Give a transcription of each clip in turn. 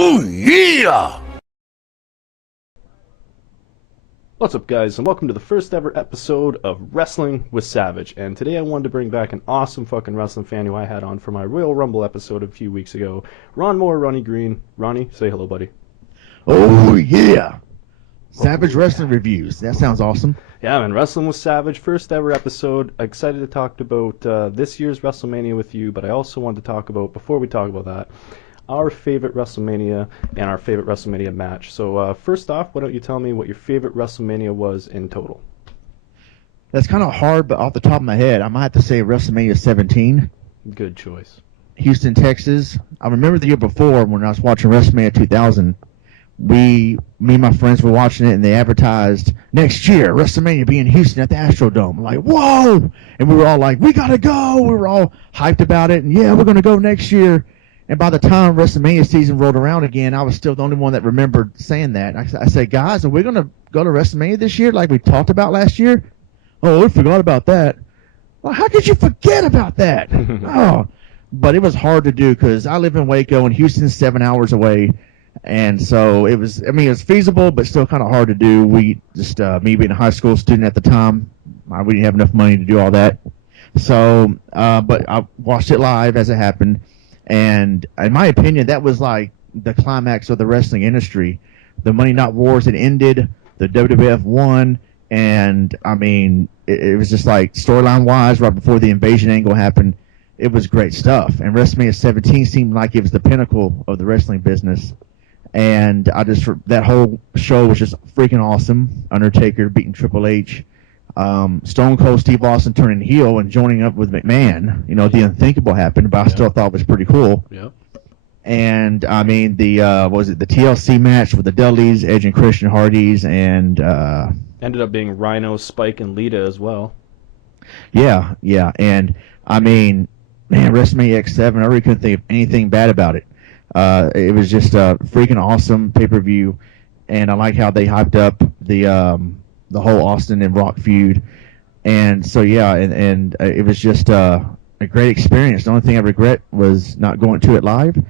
Oh yeah! What's up, guys, and welcome to the first ever episode of Wrestling with Savage. And today I wanted to bring back an awesome fucking wrestling fan who I had on for my Royal Rumble episode a few weeks ago, Ronmower, Ronnie Green. Ronnie, say hello, buddy. Oh yeah! Savage Wrestling Reviews. That sounds awesome. Yeah, man, Wrestling with Savage, first ever episode. Excited to talk about this year's WrestleMania with you, but I also wanted to talk about, before we talk about that, our favorite WrestleMania and our favorite WrestleMania match. So first off, why don't you tell me what your favorite WrestleMania was in total? That's kind of hard, but off the top of my head, I might have to say WrestleMania 17. Good choice. Houston, Texas. I remember the year before when I was watching WrestleMania 2000. Me and my friends were watching it, and they advertised next year WrestleMania be in Houston at the Astrodome. I'm like, whoa! And we were all like, we gotta go! We were all hyped about it, and yeah, we're gonna go next year. And by the time WrestleMania season rolled around again, I was still the only one that remembered saying that. I said, guys, are we going to go to WrestleMania this year like we talked about last year? Oh, we forgot about that. Well, how could you forget about that? Oh, but it was hard to do because I live in Waco and Houston's 7 hours away. And so it was feasible, but still kind of hard to do. We just, me being a high school student at the time, we didn't have enough money to do all that. So, but I watched it live as it happened. And in my opinion, that was like the climax of the wrestling industry. The Monday Night Wars had ended, the WWF won, and I mean, it was just like storyline-wise, right before the invasion angle happened, it was great stuff. And WrestleMania 17 seemed like it was the pinnacle of the wrestling business. And that whole show was just freaking awesome. Undertaker beating Triple H. Stone Cold Steve Austin turning heel and joining up with McMahon. You know, the unthinkable happened, but I still thought it was pretty cool. Yep. And I mean, the TLC match with the Dudleys, Edge and Christian Hardys, and ended up being Rhino, Spike, and Lita as well. Yeah. And I mean, man, WrestleMania X7, I really couldn't think of anything bad about it. It was just a freaking awesome pay-per-view, and I like how they hyped up the whole Austin and Rock feud. And so, yeah, and it was just a great experience. The only thing I regret was not going to it live.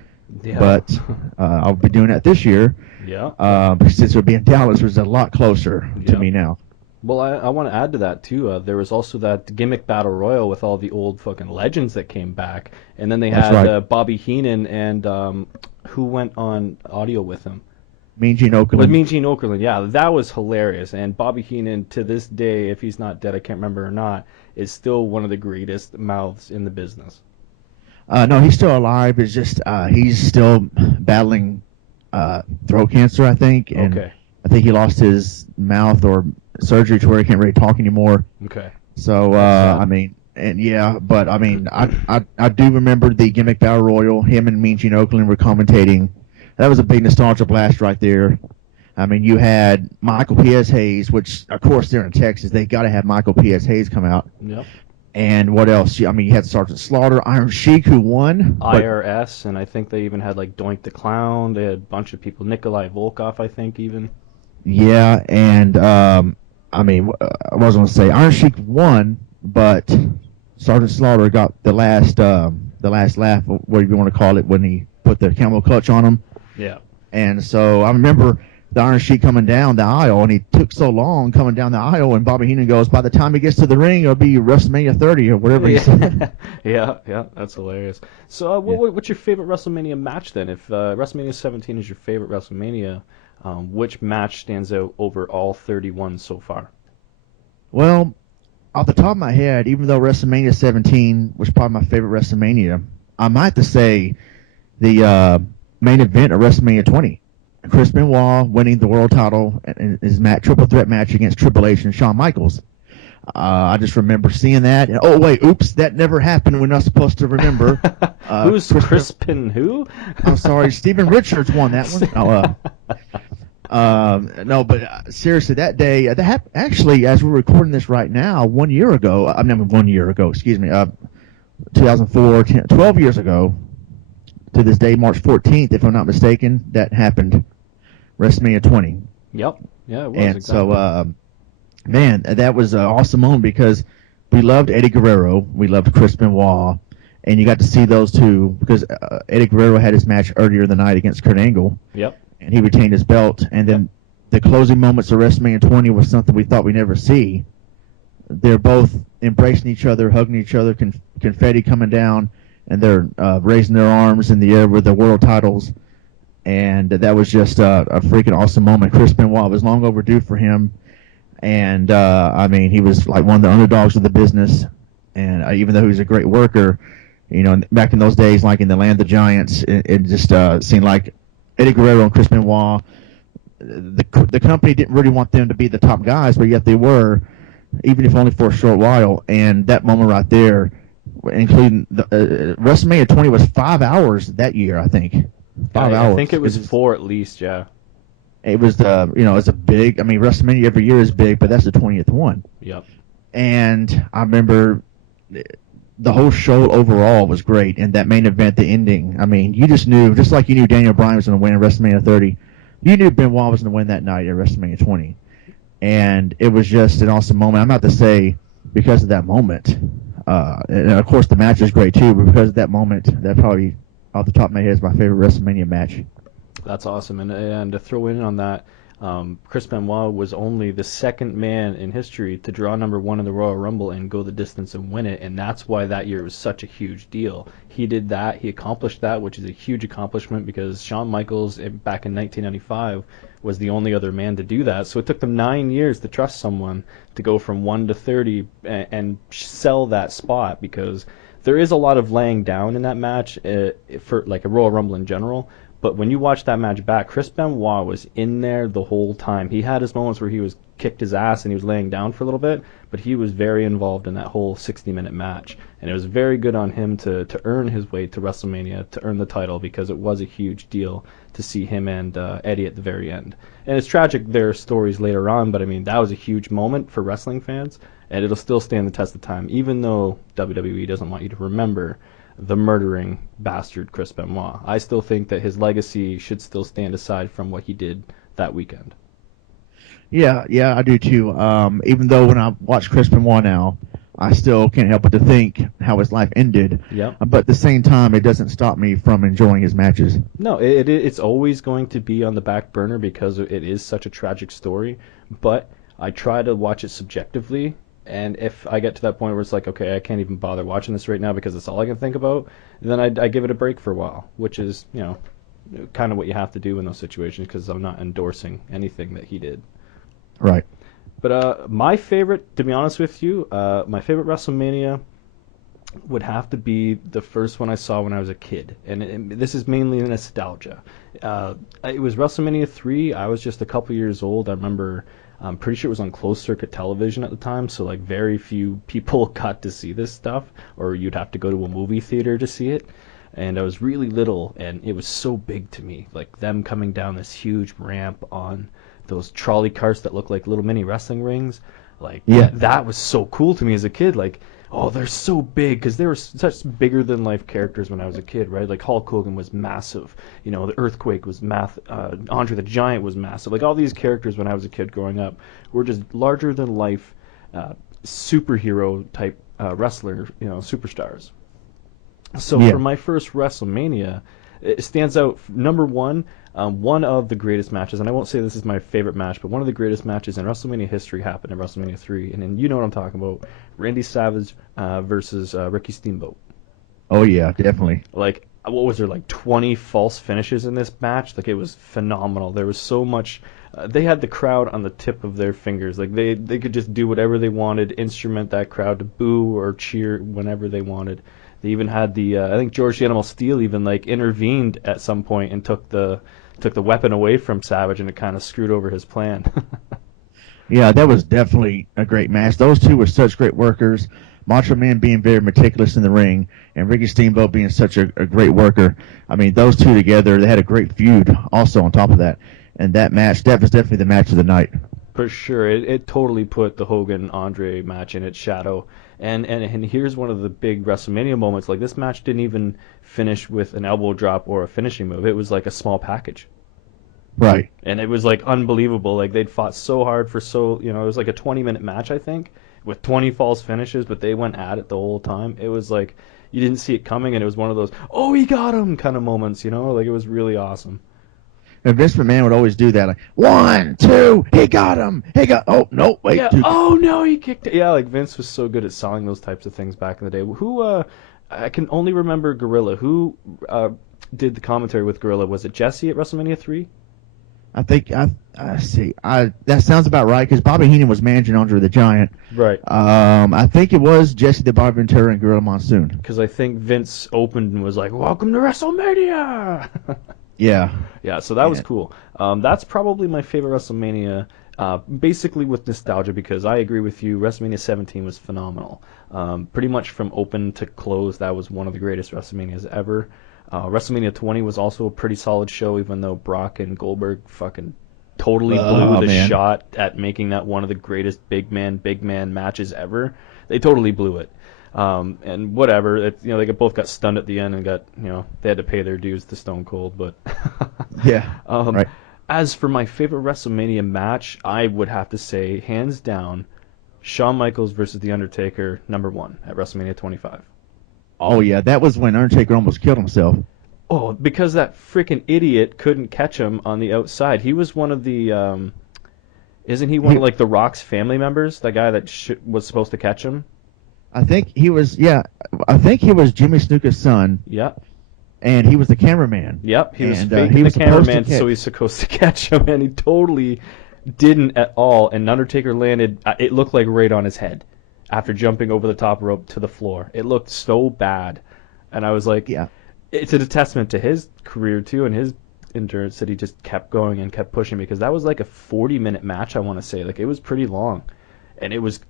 Yeah. But I'll be doing that this year. Yeah. Since it would be in Dallas, which is a lot closer to me now. Well, I want to add to that, too. There was also that gimmick battle royal with all the old fucking legends that came back. And then they had Bobby Heenan and who went on audio with him? Mean Gene Okerlund. With Mean Gene Okerlund, yeah, that was hilarious. And Bobby Heenan, to this day, if he's not dead, I can't remember or not, is still one of the greatest mouths in the business. No, he's still alive. It's just he's still battling throat cancer, I think. And okay. I think he lost his mouth or surgery to where he can't really talk anymore. Okay. So, I mean, and yeah, but I mean, I do remember the gimmick battle royal. Him and Mean Gene Okerlund were commentating. That was a big nostalgia blast right there. I mean, you had Michael P.S. Hayes, which, of course, they're in Texas. They got to have Michael P.S. Hayes come out. Yep. And what else? I mean, you had Sergeant Slaughter, Iron Sheik, who won. IRS, and I think they even had, like, Doink the Clown. They had a bunch of people. Nikolai Volkov, I think, even. Yeah, and, I mean, I was going to say, Iron Sheik won, but Sergeant Slaughter got the last laugh, whatever you want to call it, when he put the camel clutch on him. Yeah. And so I remember the Iron Sheik coming down the aisle, and he took so long coming down the aisle, and Bobby Heenan goes, by the time he gets to the ring, it'll be WrestleMania 30 or whatever he said. Yeah, that's hilarious. So what's your favorite WrestleMania match then? If WrestleMania 17 is your favorite WrestleMania, which match stands out over all 31 so far? Well, off the top of my head, even though WrestleMania 17 was probably my favorite WrestleMania, I might have to say the main event of WrestleMania 20. Chris Benoit winning the world title in his triple threat match against Triple H and Shawn Michaels. I just remember seeing that. And, oh, wait, oops, that never happened. We're not supposed to remember. Who's Crispin who? I'm sorry, Steven Richards won that one. No, but seriously, that day, actually, as we're recording this right now, 1 year ago, 2004, 12 years ago, to this day, March 14th, if I'm not mistaken, that happened, WrestleMania 20. Yep. Yeah, it was. And exactly. so, man, that was an awesome moment because we loved Eddie Guerrero, we loved Chris Benoit, and you got to see those two because Eddie Guerrero had his match earlier in the night against Kurt Angle, Yep. and he retained his belt. And then the closing moments of WrestleMania 20 was something we thought we'd never see. They're both embracing each other, hugging each other, confetti coming down, and they're raising their arms in the air with the world titles. And that was just a freaking awesome moment. Chris Benoit was long overdue for him. And, I mean, he was like one of the underdogs of the business. And even though he was a great worker, you know, back in those days, like in the Land of the Giants, it just seemed like Eddie Guerrero and Chris Benoit, the company didn't really want them to be the top guys, but yet they were, even if only for a short while. And that moment right there, including the WrestleMania 20 was 5 hours that year, I think. 5 hours. I think it was 4 at least, yeah. It was it's a big. I mean, WrestleMania every year is big, but that's the 20th one. Yep. And I remember the whole show overall was great, and that main event, the ending. I mean, you just knew, just like you knew Daniel Bryan was going to win at WrestleMania 30, you knew Benoit was going to win that night at WrestleMania 20, and it was just an awesome moment. I'm about to say because of that moment, and of course the match is great too, but because of that moment, that probably off the top of my head is my favorite WrestleMania match. That's awesome. And to throw in on that, Chris Benoit was only the second man in history to draw number 1 in the Royal Rumble and go the distance and win it, and that's why that year was such a huge deal. He did that. He accomplished that, which is a huge accomplishment because Shawn Michaels, back in 1995, was the only other man to do that. So it took them 9 years to trust someone to go from 1 to 30 and sell that spot, because there is a lot of laying down in that match for like a Royal Rumble in general. But when you watch that match back, Chris Benoit was in there the whole time. He had his moments where he was kicked his ass and he was laying down for a little bit, but he was very involved in that whole 60-minute match. And it was very good on him to earn his way to WrestleMania, to earn the title, because it was a huge deal to see him and Eddie at the very end. And it's tragic their stories later on, but I mean, that was a huge moment for wrestling fans, and it'll still stand the test of time, even though WWE doesn't want you to remember the murdering bastard Chris Benoit. I still think that his legacy should still stand aside from what he did that weekend. Yeah, I do too. Even though when I watch Chris Benoit now, I still can't help but to think how his life ended. Yep. But at the same time, it doesn't stop me from enjoying his matches. No, it's always going to be on the back burner because it is such a tragic story. But I try to watch it subjectively. And if I get to that point where it's like, okay, I can't even bother watching this right now because it's all I can think about, then I give it a break for a while, which is, you know, kind of what you have to do in those situations, because I'm not endorsing anything that he did. Right. But my favorite, to be honest with you, my favorite WrestleMania would have to be the first one I saw when I was a kid. And this is mainly nostalgia. It was WrestleMania 3. I was just a couple years old. I remember... I'm pretty sure it was on closed circuit television at the time, so like very few people got to see this stuff, or you'd have to go to a movie theater to see it. And I was really little, and it was so big to me, like them coming down this huge ramp on those trolley carts that look like little mini wrestling rings. Like, yeah, that was so cool to me as a kid. Like, oh, they're so big, because they were such bigger than life characters when I was a kid, right? Like Hulk Hogan was massive, you know, the Earthquake was Andre the Giant was massive. Like all these characters when I was a kid growing up were just larger than life superhero type wrestler, you know, superstars. So for my first WrestleMania, it stands out number one. One of the greatest matches, and I won't say this is my favorite match, but one of the greatest matches in WrestleMania history happened in WrestleMania 3, and you know what I'm talking about, Randy Savage versus Ricky Steamboat. Oh, yeah, definitely. Like, what was there, like 20 false finishes in this match? Like, it was phenomenal. There was so much... they had the crowd on the tip of their fingers. Like, they could just do whatever they wanted, instrument that crowd to boo or cheer whenever they wanted. They even had the... I think George the Animal Steel even, like, intervened at some point and took the weapon away from Savage, and it kind of screwed over his plan. Yeah, that was definitely a great match. Those two were such great workers. Macho Man being very meticulous in the ring, and Ricky Steamboat being such a great worker. I mean, those two together, they had a great feud also on top of that. And that match, that was definitely the match of the night. For sure. It totally put the Hogan-Andre match in its shadow. And here's one of the big WrestleMania moments. Like, this match didn't even finish with an elbow drop or a finishing move. It was like a small package. Right. And it was, like, unbelievable. Like, they'd fought so hard for it was like a 20-minute match, I think, with 20 false finishes, but they went at it the whole time. It was like, you didn't see it coming, and it was one of those, oh, he got him kind of moments, you know? Like, it was really awesome. And Vince McMahon would always do that, like 1, 2, he got him, oh no, wait, Yeah, 2. oh no, he kicked it. Yeah, like Vince was so good at selling those types of things back in the day. I can only remember Gorilla. Who did the commentary with Gorilla? Was it Jesse at WrestleMania 3? I think I see. That sounds about right because Bobby Heenan was managing Andre the Giant. Right. I think it was Jesse the Body Ventura and Gorilla Monsoon. Because I think Vince opened and was like, "Welcome to WrestleMania." Yeah. Yeah, so that was cool. That's probably my favorite WrestleMania, basically with nostalgia, because I agree with you. WrestleMania 17 was phenomenal. Pretty much from open to close, that was one of the greatest WrestleManias ever. WrestleMania 20 was also a pretty solid show, even though Brock and Goldberg fucking totally blew the shot at making that one of the greatest big man matches ever. They totally blew it. And whatever, they both got stunned at the end and they had to pay their dues to Stone Cold. But yeah, right. As for my favorite WrestleMania match, I would have to say, hands down, Shawn Michaels versus The Undertaker, #1 at WrestleMania 25. Oh yeah, that was when Undertaker almost killed himself. Oh, because that freaking idiot couldn't catch him on the outside. He was one of the, isn't he one of The Rock's family members? The guy that was supposed to catch him? I think he was Jimmy Snuka's son. Yep. And he was the cameraman. Yep, he was faking the cameraman, so he's supposed to catch him, and he totally didn't at all. And Undertaker landed, it looked like right on his head after jumping over the top rope to the floor. It looked so bad. And I was like, yeah, it's a testament to his career, too, and his endurance that he just kept going and kept pushing, because that was like a 40-minute match, I want to say. Like, it was pretty long. And it was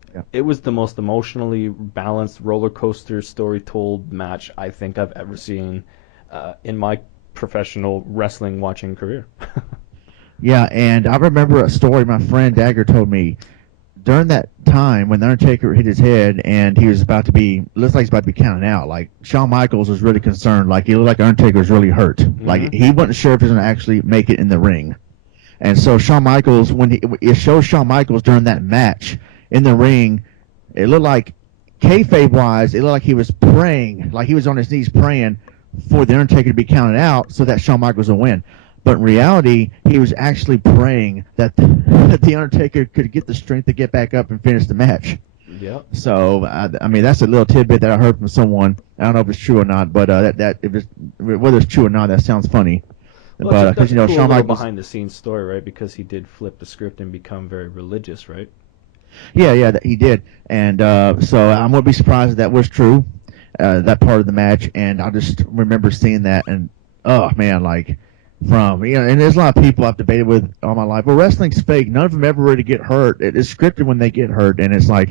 the most emotionally balanced roller coaster story told match I think I've ever seen in my professional wrestling watching career. Yeah, and I remember a story my friend Dagger told me during that time when the Undertaker hit his head and he was looks like he's about to be counted out. Like, Shawn Michaels was really concerned. Like, he looked like Undertaker was really hurt. Mm-hmm. Like, he wasn't sure if he was going to actually make it in the ring. And so Shawn Michaels, when it shows Shawn Michaels during that match in the ring, it looked like, kayfabe-wise, it looked like he was praying, like he was on his knees praying for the Undertaker to be counted out so that Shawn Michaels would win. But in reality, he was actually praying that the Undertaker could get the strength to get back up and finish the match. Yep. So, I mean, that's a little tidbit that I heard from someone. I don't know if it's true or not, but whether it's true or not, that sounds funny. Well, but cool Shawn Michaels behind-the-scenes story, right? Because he did flip the script and become very religious, right? Yeah, he did. And so I wouldn't be surprised if that was true, that part of the match. And I just remember seeing that, and oh man, like and there's a lot of people I've debated with all my life. Well, wrestling's fake. None of them ever really get hurt. It is scripted when they get hurt, and it's like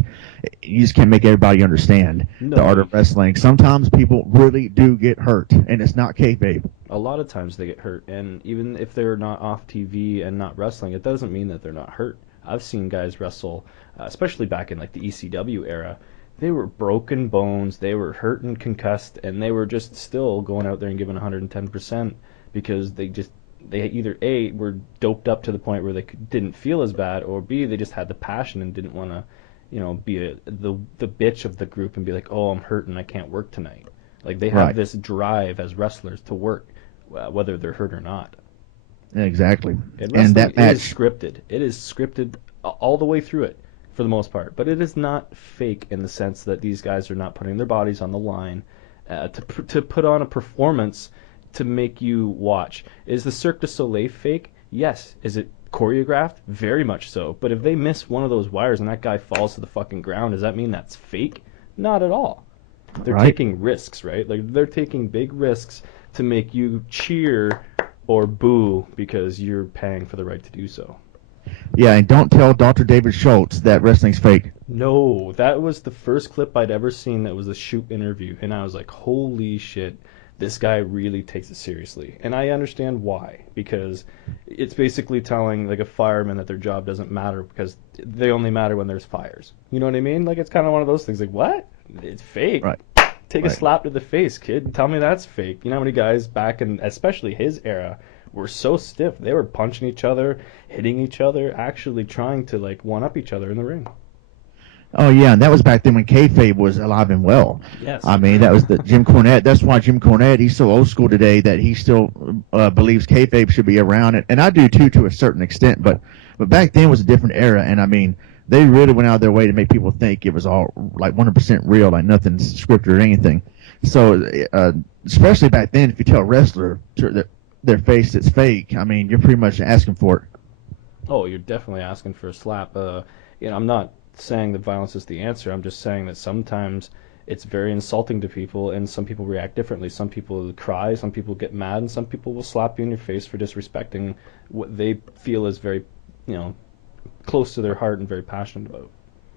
you just can't make everybody understand the art of wrestling. Sometimes people really do get hurt, and it's not kayfabe. A lot of times they get hurt, and even if they're not off TV and not wrestling, it doesn't mean that they're not hurt. I've seen guys wrestle, especially back in like the ECW era. They were broken bones, they were hurt and concussed, and they were just still going out there and giving 110% because they either A, were doped up to the point where they didn't feel as bad, or B, they just had the passion and didn't want to, be the bitch of the group and be like, oh, I'm hurt and I can't work tonight. Like, they have this drive as wrestlers to work, whether they're hurt or not. Exactly. And that match, it is scripted. It is scripted all the way through it, for the most part. But it is not fake in the sense that these guys are not putting their bodies on the line to put on a performance to make you watch. Is the Cirque du Soleil fake? Yes. Is it choreographed? Very much so. But if they miss one of those wires and that guy falls to the fucking ground, does that mean that's fake? Not at all. They're taking risks, right? Like, they're taking big risks to make you cheer or boo because you're paying for the right to do so. Yeah, and don't tell Dr. David Schultz that wrestling's fake. No, that was the first clip I'd ever seen that was a shoot interview, and I was like, holy shit, this guy really takes it seriously. And I understand why, because it's basically telling like a fireman that their job doesn't matter because they only matter when there's fires. You know what I mean? Like, it's kind of one of those things like, what? It's fake. Right. Take a slap to the face, kid. Tell me that's fake. You know how many guys back in, especially his era, were so stiff. They were punching each other, hitting each other, actually trying to like one-up each other in the ring. Oh yeah, and that was back then when kayfabe was alive and well. Yes. I mean, that was the Jim Cornette. That's why Jim Cornette, he's so old school today that he still believes kayfabe should be around, and I do too to a certain extent. But back then was a different era, and I mean, they really went out of their way to make people think it was all like 100% real, like nothing's scripted or anything. So especially back then, if you tell a wrestler their face it's fake, I mean, you're pretty much asking for it. Oh, you're definitely asking for a slap. I'm not saying that violence is the answer. I'm just saying that sometimes it's very insulting to people, and some people react differently. Some people cry, some people get mad, and some people will slap you in your face for disrespecting what they feel is very, close to their heart and very passionate about.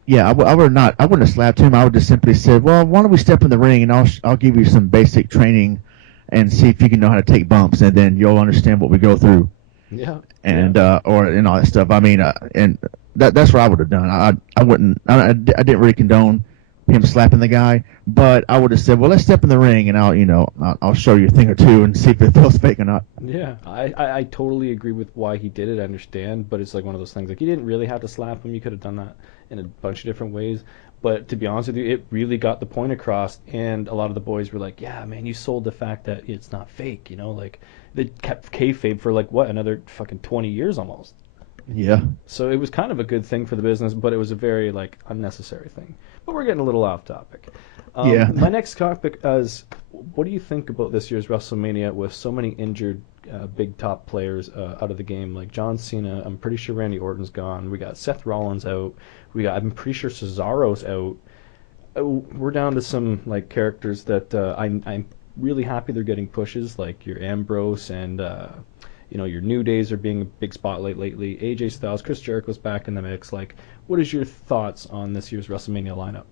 Yeah, I wouldn't have slapped him. I would just simply said, well, why don't we step in the ring and I'll give you some basic training and see if you can know how to take bumps, and then you'll understand what we go through. Yeah. And all that stuff. I mean, and that's what I would have done. I wouldn't. I didn't really condone him slapping the guy, but I would have said, well, let's step in the ring and I'll show you a thing or two and see if it feels fake or not. Yeah, I totally agree with why he did it. I understand, but it's like one of those things. Like, you didn't really have to slap him. You could have done that in a bunch of different ways. But to be honest with you, it really got the point across, and a lot of the boys were like, yeah, man, you sold the fact that it's not fake, like, they kept kayfabe for, like, what, another fucking 20 years almost. Yeah. So it was kind of a good thing for the business, but it was a very, like, unnecessary thing. But we're getting a little off topic. Yeah. My next topic is, what do you think about this year's WrestleMania with so many injured big top players out of the game, like John Cena? I'm pretty sure Randy Orton's gone. We got Seth Rollins out. I'm pretty sure Cesaro's out. We're down to some like characters that I'm really happy they're getting pushes, like your Ambrose and your New Days are being a big spotlight lately. AJ Styles, Chris Jericho's back in the mix. Like, what is your thoughts on this year's WrestleMania lineup?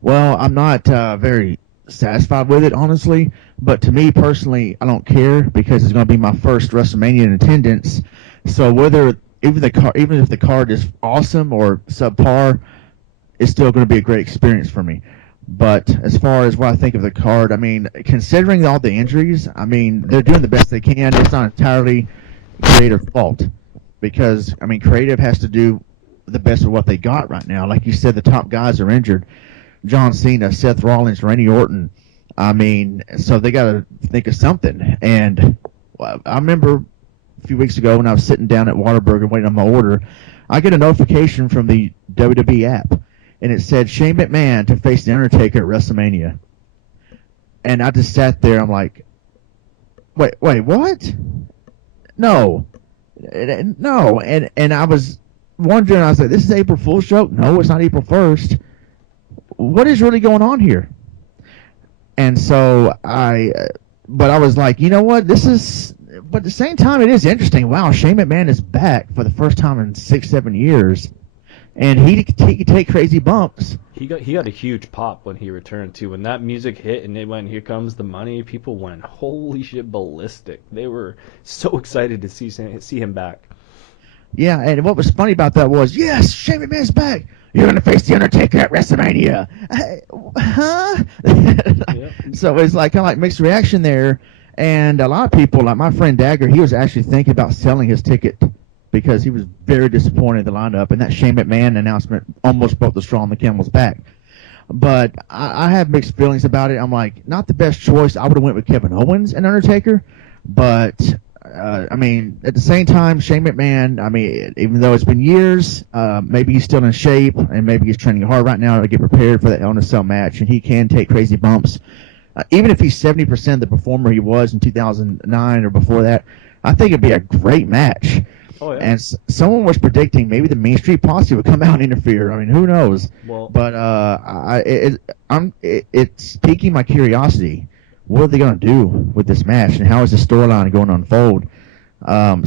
Well, I'm not very satisfied with it, honestly. But to me personally, I don't care because it's going to be my first WrestleMania in attendance. So even if the card is awesome or subpar, it's still going to be a great experience for me. But as far as what I think of the card, I mean, considering all the injuries, I mean, they're doing the best they can. It's not entirely creative fault because, I mean, creative has to do the best of what they got right now. Like you said, the top guys are injured. John Cena, Seth Rollins, Randy Orton. I mean, so they got to think of something. And I remember a few weeks ago when I was sitting down at Whataburger waiting on my order, I get a notification from the WWE app, and it said Shane McMahon to face the Undertaker at WrestleMania. And I just sat there. I'm like, wait, what? No. And I was wondering. I was like, this is April Fool's joke? No, it's not April 1st. What is really going on here? And so but I was like, you know what? But at the same time, it is interesting. Wow, Shane McMahon is back for the first time in 6-7 years. And he could take crazy bumps. He got a huge pop when he returned too. When that music hit and it went, "Here Comes the Money," people went, holy shit, ballistic. They were so excited to see him back. Yeah, and what was funny about that was, yes, Shane McMahon's back. You're going to face the Undertaker at WrestleMania. Huh? Yep. So it's like kind of like mixed reaction there. And a lot of people, like my friend Dagger, he was actually thinking about selling his ticket because he was very disappointed in the lineup. And that Shane McMahon announcement almost broke the straw on the camel's back. But I have mixed feelings about it. I'm like, not the best choice. I would have went with Kevin Owens and Undertaker. But I mean, at the same time, Shane McMahon, I mean, even though it's been years, maybe he's still in shape, and maybe he's training hard right now to get prepared for that Hell in a Cell match, and he can take crazy bumps. Even if he's 70% the performer he was in 2009 or before that, I think it'd be a great match. Oh, yeah. And someone was predicting maybe the Main Street Posse would come out and interfere. I mean, who knows? Well, but it's piquing my curiosity. What are they going to do with this match, and how is the storyline going to unfold?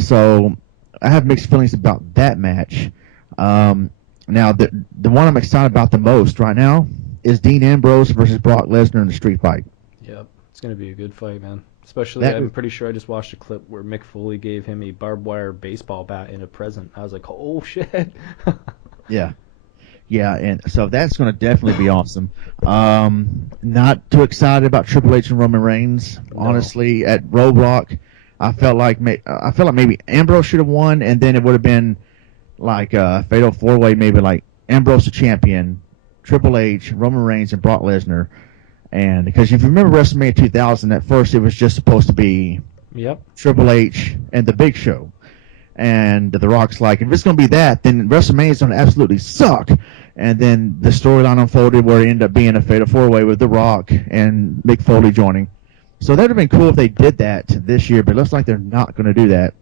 So I have mixed feelings about that match. Now, the one I'm excited about the most right now is Dean Ambrose versus Brock Lesnar in the street fight. Yep, it's going to be a good fight, man. Especially, I'm pretty sure I just watched a clip where Mick Foley gave him a barbed wire baseball bat in a present. I was like, oh, shit. Yeah. Yeah, and so that's going to definitely be awesome. Not too excited about Triple H and Roman Reigns. No. Honestly, at Roadblock, I felt like maybe Ambrose should have won, and then it would have been like a fatal four-way, maybe like Ambrose the champion, Triple H, Roman Reigns, and Brock Lesnar. And because if you remember WrestleMania 2000, at first it was just supposed to be Yep. Triple H and The Big Show. And The Rock's like, if it's going to be that, then WrestleMania's going to absolutely suck. And then the storyline unfolded where it ended up being a Fatal 4-Way with The Rock and Mick Foley joining. So that would have been cool if they did that this year, but it looks like they're not going to do that.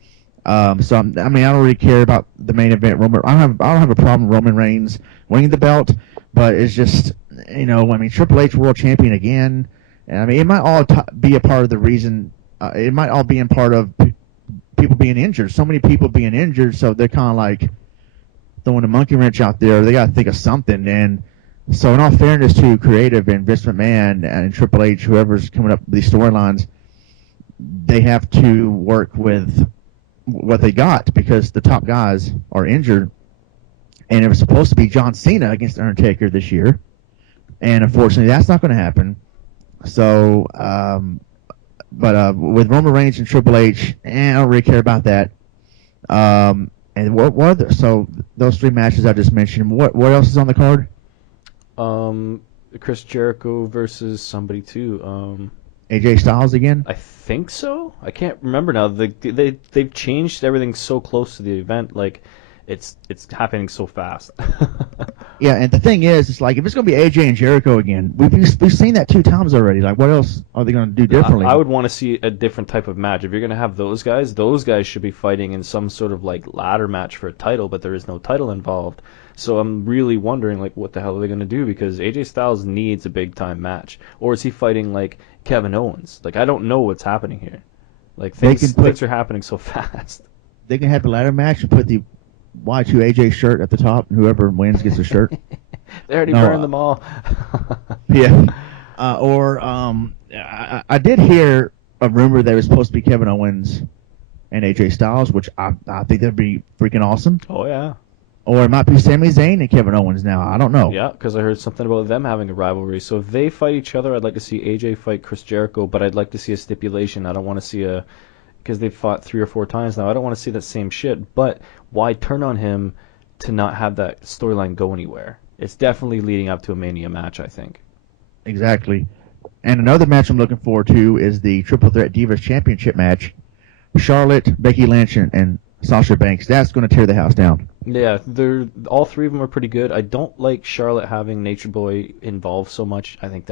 I don't really care about the main event. I don't have a problem with Roman Reigns winning the belt, but it's just, Triple H world champion again. And it might all be a part of the reason. It might all be in part of people being injured. So many people being injured, so they're kind of like throwing a monkey wrench out there. They got to think of something. And so, in all fairness to creative and Vince McMahon and Triple H, whoever's coming up with these storylines, they have to work with what they got because the top guys are injured. And it was supposed to be John Cena against Undertaker this year, and unfortunately, that's not going to happen. So, but with Roman Reigns and Triple H, I don't really care about that. And what other? So those three matches I just mentioned. What else is on the card? Chris Jericho versus somebody too. AJ Styles again? I think so. I can't remember now. They've changed everything so close to the event. Like, it's happening so fast. Yeah, and the thing is, it's like if it's going to be AJ and Jericho again, we've seen that 2 times already. Like, what else are they going to do differently? I would want to see a different type of match. If you're going to have those guys should be fighting in some sort of like ladder match for a title, but there is no title involved. So I'm really wondering, like, what the hell are they going to do? Because AJ Styles needs a big time match, or is he fighting like Kevin Owens? Like, I don't know what's happening here. Like, things are happening so fast. They can have the ladder match and put the Y2 AJ shirt at the top, and whoever wins gets a shirt. They already burned them all. Yeah. I did hear a rumor that it was supposed to be Kevin Owens and AJ Styles, which I think that'd be freaking awesome. Oh, yeah. Or it might be Sami Zayn and Kevin Owens now. I don't know. Yeah, because I heard something about them having a rivalry. So if they fight each other, I'd like to see AJ fight Chris Jericho, but I'd like to see a stipulation. I don't want to see because they've fought 3 or 4 times now. I don't want to see that same shit. But why turn on him to not have that storyline go anywhere? It's definitely leading up to a Mania match, I think. Exactly. And another match I'm looking forward to is the Triple Threat Divas Championship match. Charlotte, Becky Lynch, and Sasha Banks. That's going to tear the house down. Yeah, all 3 of them are pretty good. I don't like Charlotte having Nature Boy involved so much. I think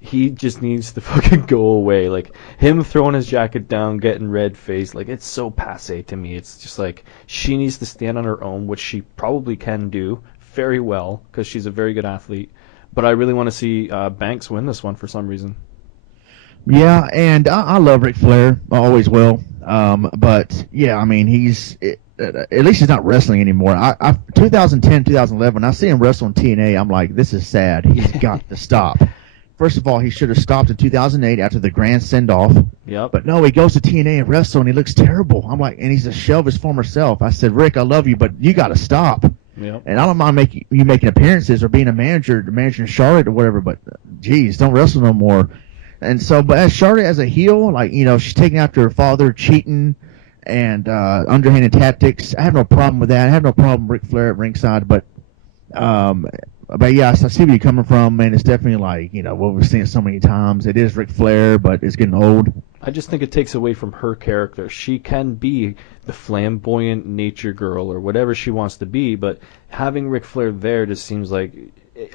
he just needs to fucking go away. Like, him throwing his jacket down, getting red faced, like, it's so passe to me. It's just like, she needs to stand on her own, which she probably can do very well, because she's a very good athlete. But I really want to see Banks win this one for some reason. Yeah, and I love Ric Flair. I always will. But, yeah, I mean, at least he's not wrestling anymore. 2010, 2011, I see him wrestle in TNA. I'm like, this is sad. He's got to stop. First of all, he should have stopped in 2008 after the grand send-off. Yep. But no, he goes to TNA and wrestles, and he looks terrible. I'm like, and he's a shell of his former self. I said, Rick, I love you, but you got to stop. Yep. And I don't mind making appearances or being a manager, managing Charlotte or whatever, but, geez, don't wrestle no more. And so, but as Charlotte as a heel, like, she's taking after her father, cheating, and underhanded tactics. I have no problem with that. I have no problem with Ric Flair at ringside, but yeah, I see where you're coming from, man. It's definitely like, what we've seen it so many times. It is Ric Flair, but it's getting old. I just think it takes away from her character. She can be the flamboyant nature girl or whatever she wants to be, but having Ric Flair there just seems like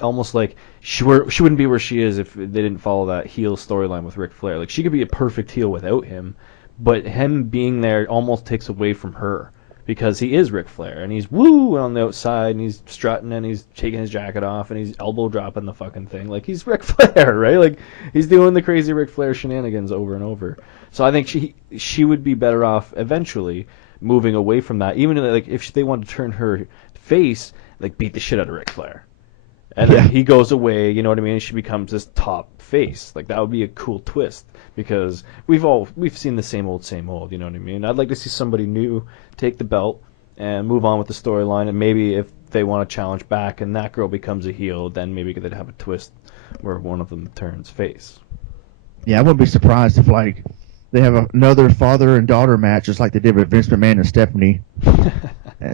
almost like she wouldn't be where she is if they didn't follow that heel storyline with Ric Flair. Like, she could be a perfect heel without him, but him being there almost takes away from her. Because he is Ric Flair, and he's woo on the outside, and he's strutting, and he's taking his jacket off, and he's elbow dropping the fucking thing. Like, he's Ric Flair, right? Like, he's doing the crazy Ric Flair shenanigans over and over. So I think she would be better off eventually moving away from that. Even like if they want to turn her face, like, beat the shit out of Ric Flair. And then he goes away, you know what I mean? And she becomes this top face. Like, that would be a cool twist. Because we've seen the same old, you know what I mean? I'd like to see somebody new take the belt and move on with the storyline, and maybe if they want to challenge back and that girl becomes a heel, then maybe they'd have a twist where one of them turns face. Yeah, I wouldn't be surprised if, like, they have another father and daughter match just like they did with Vince McMahon and Stephanie.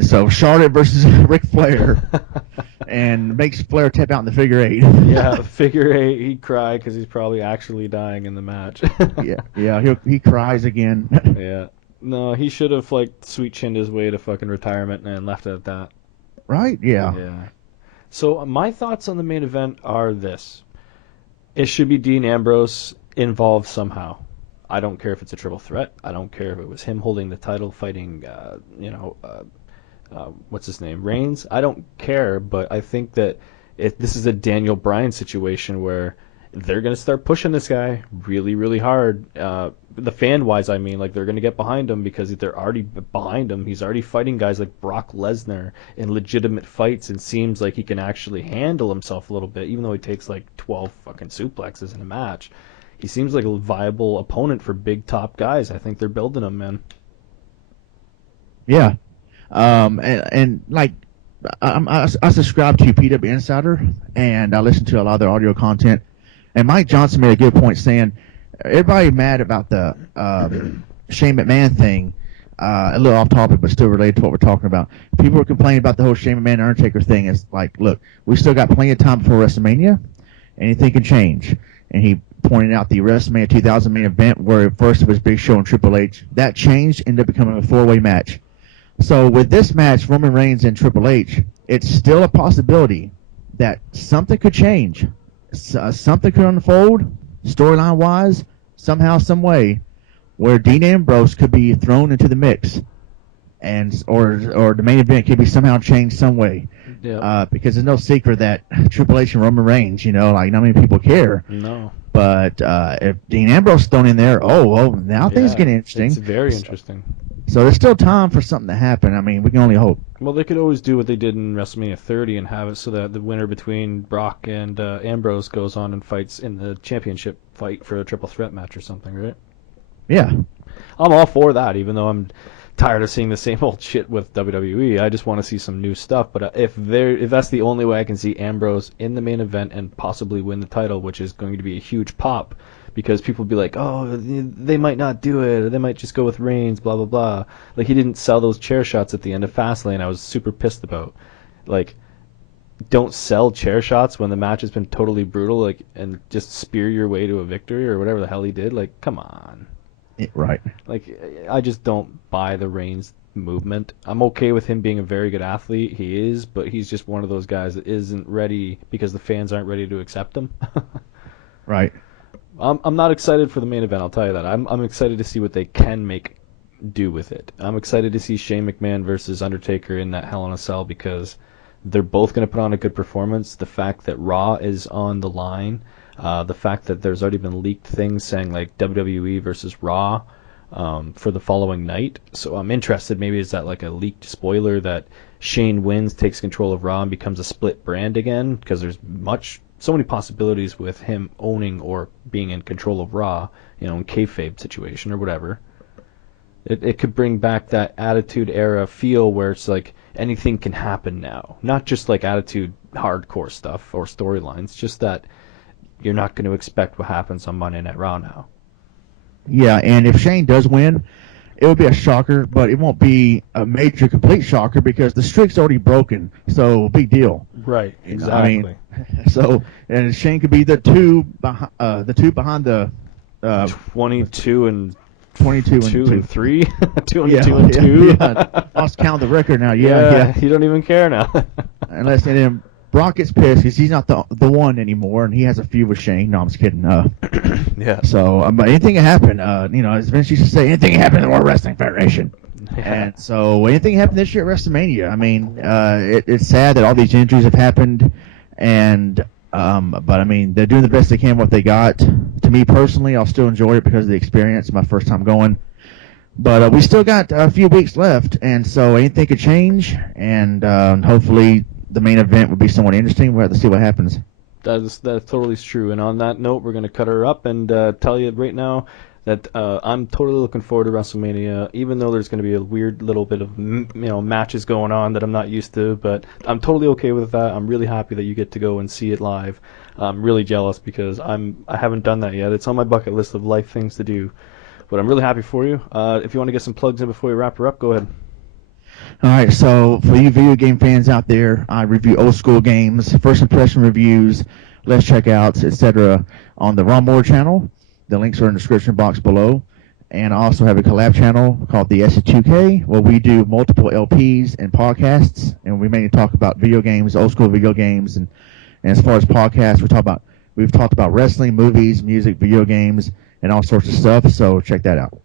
So Charlotte versus Ric Flair. and makes Flair tap out in the figure 8. Yeah, figure 8. He'd cry because he's probably actually dying in the match. yeah. He cries again. Yeah. No, he should have like sweet chinned his way to fucking retirement and left it at that. Right? Yeah. Yeah. So my thoughts on the main event are this: it should be Dean Ambrose involved somehow. I don't care if it's a triple threat. I don't care if it was him holding the title, fighting, what's his name, Reigns. I don't care, but I think that this is a Daniel Bryan situation where they're going to start pushing this guy really, really hard. The fan-wise, I mean, like they're going to get behind him because they're already behind him. He's already fighting guys like Brock Lesnar in legitimate fights and seems like he can actually handle himself a little bit, even though he takes like 12 fucking suplexes in a match. He seems like a viable opponent for big top guys. I think they're building him, man. Yeah. And like, I subscribe to PW Insider, and I listen to a lot of their audio content. And Mike Johnson made a good point saying, everybody mad about the Shane McMahon thing, a little off topic, but still related to what we're talking about. People are complaining about the whole Shane McMahon Undertaker thing. It's like, look, we still got plenty of time before WrestleMania. Anything can change. And he pointed out the WrestleMania 2000 main event where at first it was Big Show and Triple H. That changed, ended up becoming a 4-way match. So with this match, Roman Reigns and Triple H, it's still a possibility that something could change. Something could unfold, storyline-wise, somehow, some way, where Dean Ambrose could be thrown into the mix, and or the main event could be somehow changed some way. Yeah. Because there's no secret that Triple H and Roman Reigns, like not many people care. No. But if Dean Ambrose thrown in there, now things get interesting. It's very interesting. So there's still time for something to happen. I mean, we can only hope. Well, they could always do what they did in WrestleMania 30 and have it so that the winner between Brock and Ambrose goes on and fights in the championship fight for a triple threat match or something, right? Yeah. I'm all for that, even though I'm tired of seeing the same old shit with WWE. I just want to see some new stuff. But if that's the only way I can see Ambrose in the main event and possibly win the title, which is going to be a huge pop, because people will be like, oh, they might not do it, or they might just go with Reigns, blah, blah, blah. Like, he didn't sell those chair shots at the end of Fastlane. I was super pissed about. Like, don't sell chair shots when the match has been totally brutal, like, and just spear your way to a victory or whatever the hell he did. Like, come on. Right. Like, I just don't buy the Reigns movement. I'm okay with him being a very good athlete. He is, but he's just one of those guys that isn't ready because the fans aren't ready to accept him. Right. I'm not excited for the main event, I'll tell you that. I'm excited to see what they can do with it. I'm excited to see Shane McMahon versus Undertaker in that Hell in a Cell because they're both going to put on a good performance. The fact that Raw is on the line, the fact that there's already been leaked things saying like WWE versus Raw for the following night. So I'm interested. Maybe is that like a leaked spoiler that Shane wins, takes control of Raw, and becomes a split brand again? Because there's so many possibilities with him owning or being in control of Raw, in kayfabe situation or whatever. It could bring back that Attitude Era feel where it's like anything can happen now. Not just like Attitude hardcore stuff or storylines, just that you're not going to expect what happens on Monday Night Raw now. Yeah, and if Shane does win, it would be a shocker, but it won't be a major complete shocker because the streak's already broken, so big deal. Right, exactly. And Shane could be the two behind the 22 and 22 and 3, 2 and yeah, 2 and 2. Yeah. Lost count of the record now. Yeah. You don't even care now. Unless then Brock gets pissed because he's not the one anymore, and he has a feud with Shane. No, I'm just kidding. Yeah. So, but anything can happen. As Vince used to say, anything can happen in the World Wrestling Federation. Yeah. And so, anything happened this year at WrestleMania. I mean, it's sad that all these injuries have happened, but I mean, they're doing the best they can with what they got. To me personally, I'll still enjoy it because of the experience. My first time going. But we still got a few weeks left, and so anything could change, and hopefully the main event would be somewhat interesting. We'll have to see what happens. That's totally true. And on that note, we're going to cut her up and tell you right now that I'm totally looking forward to WrestleMania, even though there's going to be a weird little bit of matches going on that I'm not used to. But I'm totally okay with that. I'm really happy that you get to go and see it live. I'm really jealous because I haven't done that yet. It's on my bucket list of life things to do. But I'm really happy for you. If you want to get some plugs in before we wrap her up, go ahead. All right, so for you video game fans out there, I review old school games, first impression reviews, let's checkouts, etc. on the Ronmower channel. The links are in the description box below. And I also have a collab channel called the SC2K, where we do multiple LPs and podcasts, and we mainly talk about video games, old school video games, and as far as podcasts, we've talked about wrestling, movies, music, video games, and all sorts of stuff. So check that out.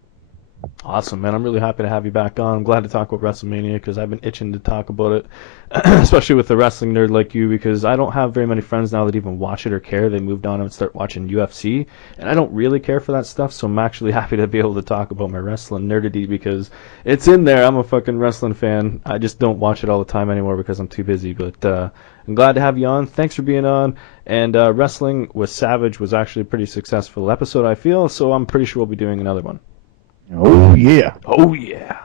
Awesome, man. I'm really happy to have you back on. I'm glad to talk about WrestleMania because I've been itching to talk about it, especially with a wrestling nerd like you, because I don't have very many friends now that even watch it or care. They moved on and start watching UFC, and I don't really care for that stuff, so I'm actually happy to be able to talk about my wrestling nerdity because it's in there. I'm a fucking wrestling fan. I just don't watch it all the time anymore because I'm too busy, but I'm glad to have you on. Thanks for being on. And Wrestling with Savage was actually a pretty successful episode, I feel, so I'm pretty sure we'll be doing another one. Oh, yeah. Oh, yeah.